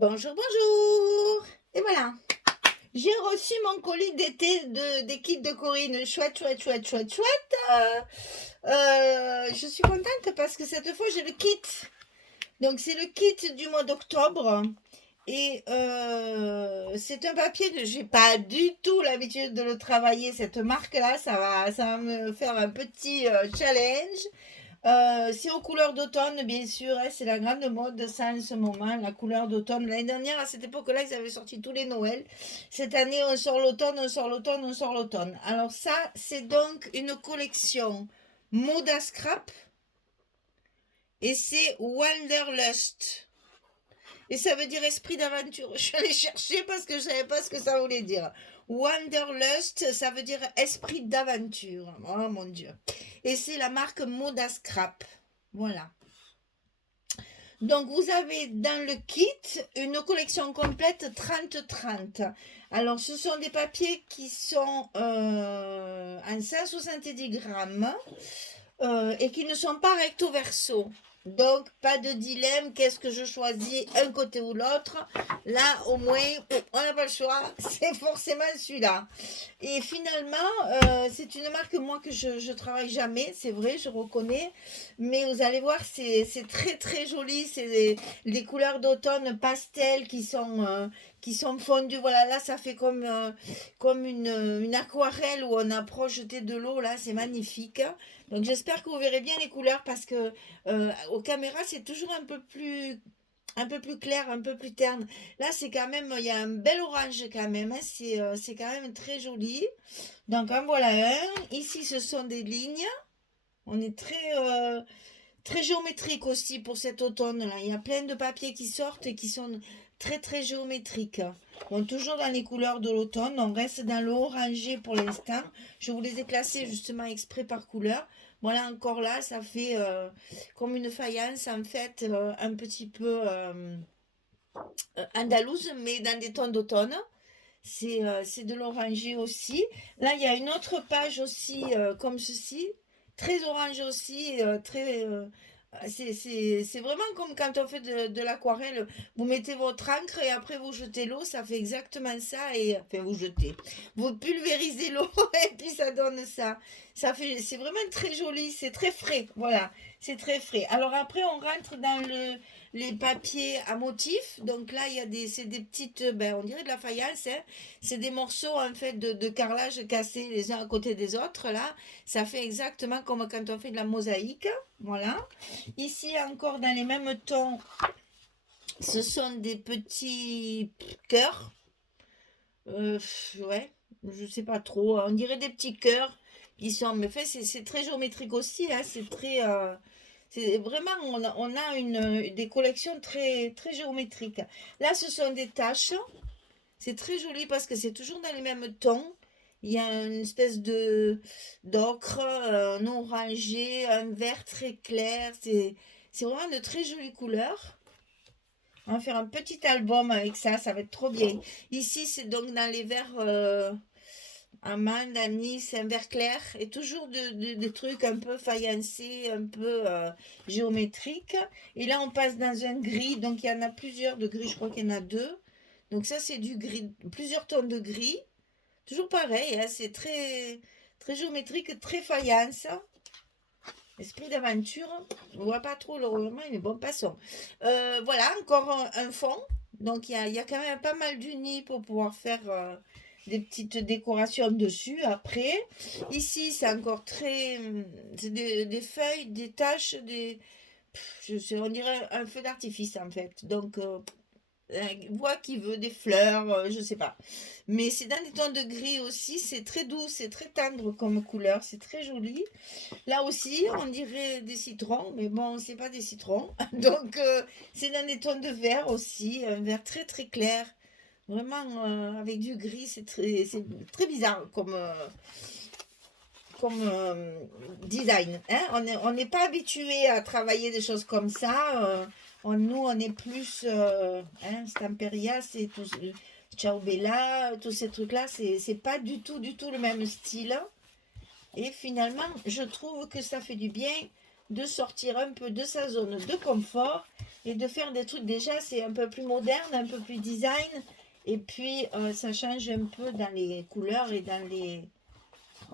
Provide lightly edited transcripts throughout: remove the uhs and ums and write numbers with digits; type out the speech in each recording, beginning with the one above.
Bonjour, bonjour. Et voilà, j'ai reçu mon colis d'été des kits de Corinne. Chouette, chouette, chouette, chouette, chouette. Je suis contente parce que cette fois, j'ai le kit. Donc, c'est le kit du mois d'octobre. Et c'est un papier que j'ai pas du tout l'habitude de le travailler. Cette marque-là, ça va me faire un petit challenge. C'est aux couleurs d'automne, bien sûr, hein, c'est la grande mode, ça, en ce moment, la couleur d'automne. L'année dernière, à cette époque-là, ils avaient sorti tous les Noëls. Cette année, on sort l'automne, on sort l'automne, on sort l'automne. Alors ça, c'est donc une collection Moda Scrap et c'est Wanderlust. Et ça veut dire esprit d'aventure. Je suis allée chercher parce que je ne savais pas ce que ça voulait dire. Wanderlust, ça veut dire esprit d'aventure. Oh mon Dieu. Et c'est la marque Moda Scrap. Voilà. Donc vous avez dans le kit une collection complète 30-30. Alors ce sont des papiers qui sont en 170 grammes et qui ne sont pas recto verso. Donc pas de dilemme, qu'est-ce que je choisis, un côté ou l'autre. Là au moins on n'a pas le choix, c'est forcément celui-là. Et finalement c'est une marque moi que je travaille jamais, c'est vrai, je reconnais. Mais vous allez voir, c'est très très joli, c'est des couleurs d'automne pastel qui sont fondues. Voilà, là ça fait comme une aquarelle où on a projeté de l'eau, là c'est magnifique. Donc j'espère que vous verrez bien les couleurs parce que aux caméras c'est toujours un peu plus clair, un peu plus terne. Là c'est quand même, il y a un bel orange quand même, hein, c'est quand même très joli. Donc en voilà un. Ici ce sont des lignes. On est très géométrique aussi pour cet automne-là. Il y a plein de papiers qui sortent et qui sont très très géométriques. Bon, toujours dans les couleurs de l'automne, on reste dans le orangé pour l'instant. Je vous les ai classés justement exprès par couleur. Voilà, encore là, ça fait comme une faïence en fait, un petit peu andalouse, mais dans des tons d'automne. C'est de l'oranger aussi. Là, il y a une autre page aussi comme ceci, très orange aussi, c'est vraiment comme quand on fait de l'aquarelle. Vous mettez votre encre et après vous jetez l'eau, ça fait exactement ça. Et enfin, vous jetez. Vous pulvérisez l'eau et puis ça donne ça. C'est vraiment très joli, c'est très frais. Voilà, c'est très frais. Alors après, on rentre dans les papiers à motifs. Donc là, c'est des petites, ben, on dirait de la faïence, hein. C'est des morceaux en fait de carrelage cassés les uns à côté des autres. Là, ça fait exactement comme quand on fait de la mosaïque. Voilà. Ici, encore dans les mêmes tons, ce sont des petits cœurs. Ouais, je sais pas trop. On dirait des petits cœurs qui sont. Mais fait, c'est très géométrique aussi. Hein, c'est très. C'est vraiment, on a des collections très, très géométriques. Là, ce sont des taches. C'est très joli parce que c'est toujours dans les mêmes tons. Il y a une espèce de d'ocre, un orangé, un vert très clair. C'est vraiment de très jolies couleurs. On va faire un petit album avec ça, ça va être trop bien. Ici, c'est donc dans les verts amande, anis, un vert clair. Et toujours des trucs un peu faïencés, un peu géométriques. Et là, on passe dans un gris. Donc, il y en a plusieurs de gris, je crois qu'il y en a deux. Donc ça, c'est du gris, plusieurs tonnes de gris. Toujours pareil, hein, c'est très, très géométrique, très faïence. Esprit d'aventure. On voit pas trop le roulement, mais bon, passons. Voilà, encore un fond. Donc il y a quand même pas mal d'unis pour pouvoir faire des petites décorations dessus après. Ici, c'est encore très... C'est des feuilles, des taches, je sais, on dirait un feu d'artifice en fait. Donc voit qui veut des fleurs, je sais pas. Mais c'est dans des tons de gris aussi, c'est très doux, c'est très tendre comme couleur, c'est très joli. Là aussi, on dirait des citrons, mais bon, c'est pas des citrons. Donc c'est dans des tons de vert aussi, un vert très très clair. Vraiment avec du gris, c'est très bizarre comme design. Hein. On n'est pas habitué à travailler des choses comme ça. Nous, on est plus hein, Stamperia, c'est tout, Ciao Bella, tous ces trucs-là, c'est pas du tout le même style. Et finalement, je trouve que ça fait du bien de sortir un peu de sa zone de confort et de faire des trucs. Déjà, c'est un peu plus moderne, un peu plus design. Et puis, ça change un peu dans les couleurs et dans les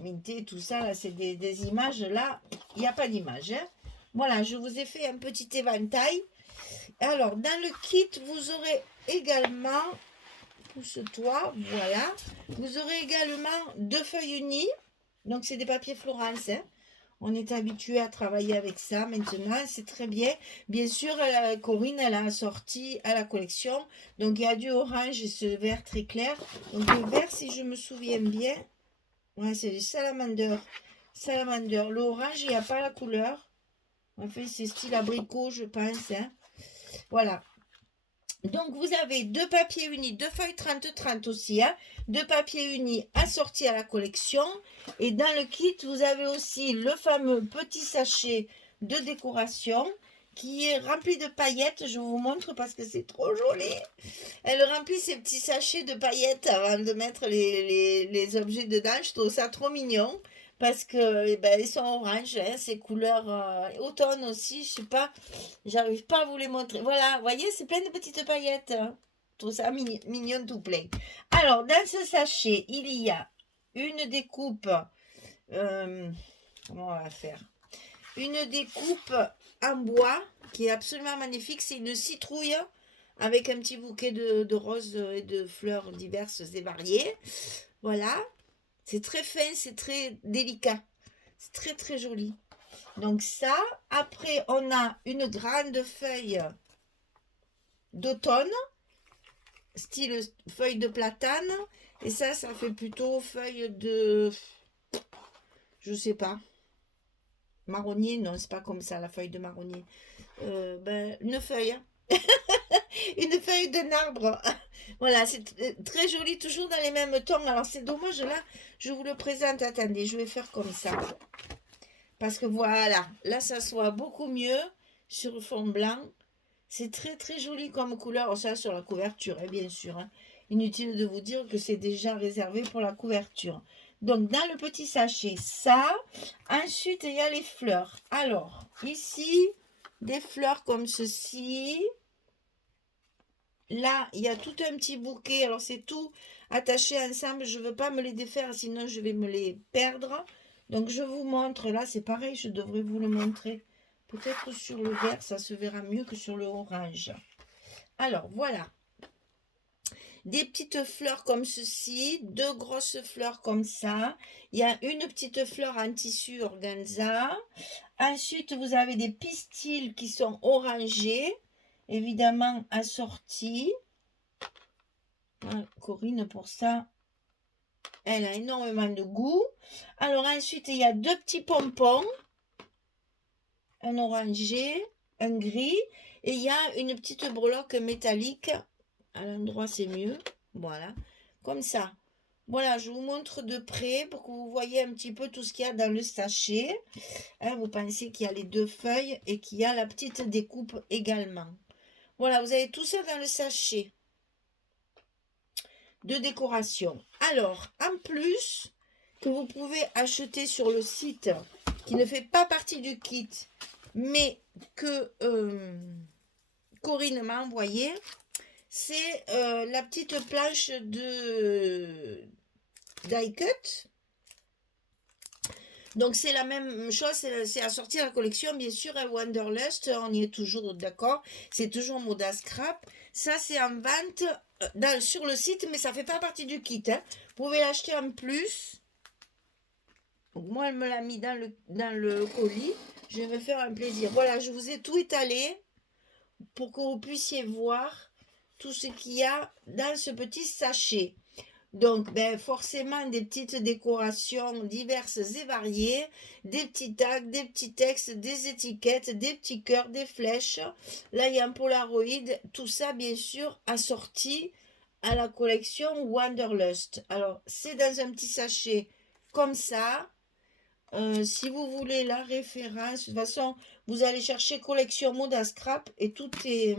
mintés, tout ça. Là, c'est des images. Là, il n'y a pas d'image. Hein. Voilà, je vous ai fait un petit éventail. Alors, dans le kit, vous aurez également, pousse-toi, voilà. Vous aurez également 2 feuilles unies. Donc, c'est des papiers Florence. Hein. On est habitué à travailler avec ça maintenant, c'est très bien. Bien sûr, Corinne, elle a sorti à la collection. Donc, il y a du orange et ce vert très clair. Donc, le vert, si je me souviens bien, ouais, c'est du salamander. Salamander. Le orange, il n'y a pas la couleur. En fait, c'est style abricot, je pense. Hein. Voilà. Donc, vous avez 2 papiers unis, 2 feuilles 30-30 aussi, hein, 2 papiers unis assortis à la collection. Et dans le kit, vous avez aussi le fameux petit sachet de décoration qui est rempli de paillettes. Je vous montre parce que c'est trop joli. Elle remplit ses petits sachets de paillettes avant de mettre les objets dedans. Je trouve ça trop mignon. Parce que eh ben, ils sont orange, hein, ces couleurs automne aussi, je sais pas, j'arrive pas à vous les montrer. Voilà, vous voyez, c'est plein de petites paillettes. Hein. Je trouve ça mignon tout plein. Alors, dans ce sachet, il y a une découpe. Comment on va faire? Une découpe en bois qui est absolument magnifique. C'est une citrouille avec un petit bouquet de roses et de fleurs diverses et variées. Voilà. C'est très fin, c'est très délicat. C'est très très joli. Donc ça, après on a une grande feuille d'automne, style feuille de platane. Et ça fait plutôt feuille de, je sais pas, marronnier. Non, c'est pas comme ça la feuille de marronnier. Une feuille. Une feuille d'un arbre. Voilà, c'est très joli, toujours dans les mêmes tons. Alors c'est dommage, là, je vous le présente. Attendez, je vais faire comme ça. Parce que voilà, là, ça soit beaucoup mieux sur le fond blanc. C'est très, très joli comme couleur. Ça, sur la couverture, hein, bien sûr. Hein. Inutile de vous dire que c'est déjà réservé pour la couverture. Donc, dans le petit sachet, ça. Ensuite, il y a les fleurs. Alors, ici, des fleurs comme ceci. Là, il y a tout un petit bouquet. Alors, c'est tout attaché ensemble. Je ne veux pas me les défaire, sinon je vais me les perdre. Donc, je vous montre. Là, c'est pareil. Je devrais vous le montrer. Peut-être sur le vert, ça se verra mieux que sur le orange. Alors, voilà. Des petites fleurs comme ceci. 2 grosses fleurs comme ça. Il y a une petite fleur en tissu organza. Ensuite, vous avez des pistils qui sont orangés. Évidemment assortis. Corinne, pour ça, elle a énormément de goût. Alors ensuite, il y a 2 petits pompons. Un orangé, un gris. Et il y a une petite breloque métallique. À l'endroit, c'est mieux. Voilà. Comme ça. Voilà, je vous montre de près pour que vous voyez un petit peu tout ce qu'il y a dans le sachet. Hein, vous pensez qu'il y a les 2 feuilles et qu'il y a la petite découpe également. Voilà, vous avez tout ça dans le sachet de décoration. Alors, en plus, que vous pouvez acheter sur le site, qui ne fait pas partie du kit, mais que Corinne m'a envoyé, c'est la petite planche de die cut. Donc c'est la même chose, c'est assorti à la collection, bien sûr, à Wanderlust, on y est toujours d'accord, c'est toujours Moda Scrap. Ça c'est en vente sur le site, mais ça ne fait pas partie du kit. Hein. Vous pouvez l'acheter en plus. Donc, moi, elle me l'a mis dans le colis. Je vais me faire un plaisir. Voilà, je vous ai tout étalé pour que vous puissiez voir tout ce qu'il y a dans ce petit sachet. Donc, forcément, des petites décorations diverses et variées, des petits tags, des petits textes, des étiquettes, des petits cœurs, des flèches. Là, il y a un Polaroid. Tout ça, bien sûr, assorti à la collection Wanderlust. Alors, c'est dans un petit sachet comme ça. Si vous voulez la référence, de toute façon, vous allez chercher collection Moda Scrap et tout est...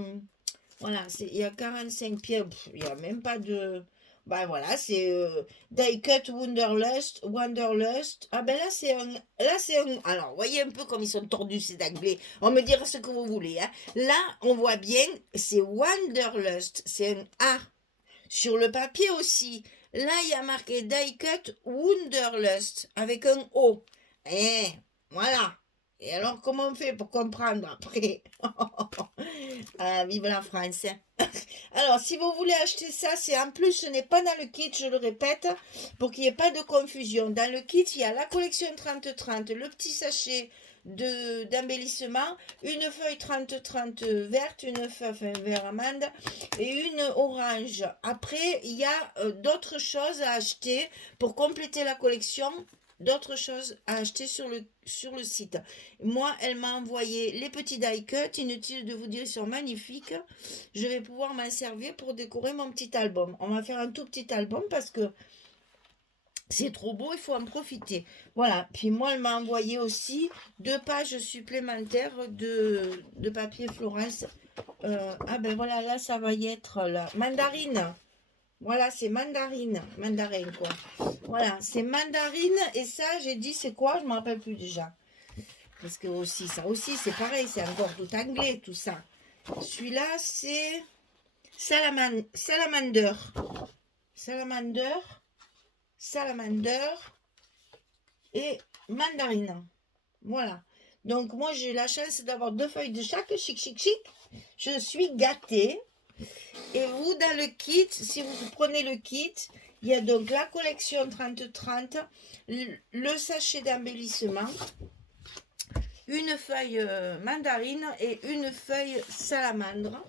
voilà, il y a 45 pieds. Il n'y a même pas de... Ben voilà, c'est Die Cut Wanderlust, Wanderlust. Ah ben là c'est un, alors voyez un peu comme ils sont tordus ces anglais. On me dira ce que vous voulez, hein. Là, on voit bien, c'est Wanderlust, c'est un A. Sur le papier aussi. Là, il y a marqué Die Cut Wanderlust avec un O. Eh, voilà. Et alors, comment on fait pour comprendre après? Ah, vive la France, hein. Alors, si vous voulez acheter ça, c'est en plus, ce n'est pas dans le kit, je le répète, pour qu'il n'y ait pas de confusion. Dans le kit, il y a la collection 30-30, le petit sachet d'embellissement, une feuille 30-30 verte, une feuille enfin, vert amande et une orange. Après, il y a d'autres choses à acheter pour compléter la collection, d'autres choses à acheter sur le site. Moi, elle m'a envoyé les petits die cut. Inutile de vous dire, ils sont magnifiques. Je vais pouvoir m'en servir pour décorer mon petit album. On va faire un tout petit album parce que c'est trop beau, il faut en profiter. Voilà. Puis moi, elle m'a envoyé aussi 2 pages supplémentaires de papier Florence. Ah ben voilà, là, ça va y être la mandarine. Voilà, c'est mandarine. Mandarine, quoi. Voilà, c'est mandarine. Et ça, j'ai dit, c'est quoi? Je ne me rappelle plus déjà. Parce que aussi, ça aussi, c'est pareil. C'est encore tout anglais, tout ça. Celui-là, c'est salamander. Salamander. Salamander. Et mandarine. Voilà. Donc, moi, j'ai la chance d'avoir 2 feuilles de chaque. Chic, chic, chic. Je suis gâtée. Et vous, dans le kit, si vous prenez le kit, il y a donc la collection 30-30, le sachet d'embellissement, une feuille mandarine et une feuille salamandre.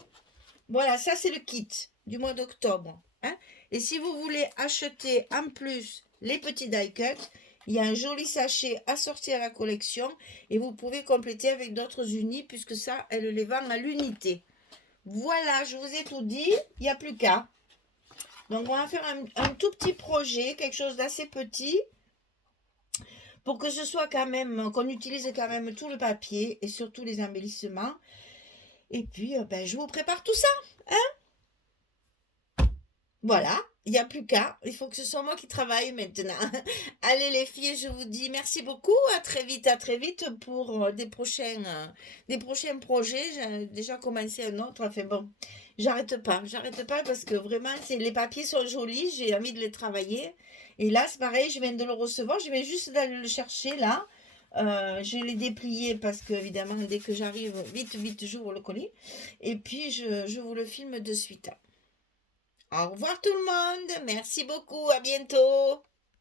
Voilà, ça c'est le kit du mois d'octobre. Hein. Et si vous voulez acheter en plus les petits die cut, il y a un joli sachet assorti à la collection et vous pouvez compléter avec d'autres unis puisque ça, elle les vend à l'unité. Voilà, je vous ai tout dit, il n'y a plus qu'à. Donc, on va faire un tout petit projet, quelque chose d'assez petit, pour que ce soit quand même, qu'on utilise quand même tout le papier et surtout les embellissements. Et puis, ben, je vous prépare tout ça. Voilà, il n'y a plus qu'à. Il faut que ce soit moi qui travaille maintenant. Allez les filles, je vous dis merci beaucoup. À très vite pour des prochains projets. J'ai déjà commencé un autre. Enfin bon, j'arrête pas parce que vraiment, les papiers sont jolis. J'ai envie de les travailler. Et là, c'est pareil, je viens de le recevoir. Je vais juste d'aller le chercher là. Je l'ai déplié parce que évidemment, dès que j'arrive, vite, j'ouvre le colis. Et puis, je vous le filme de suite. Au revoir tout le monde. Merci beaucoup. À bientôt.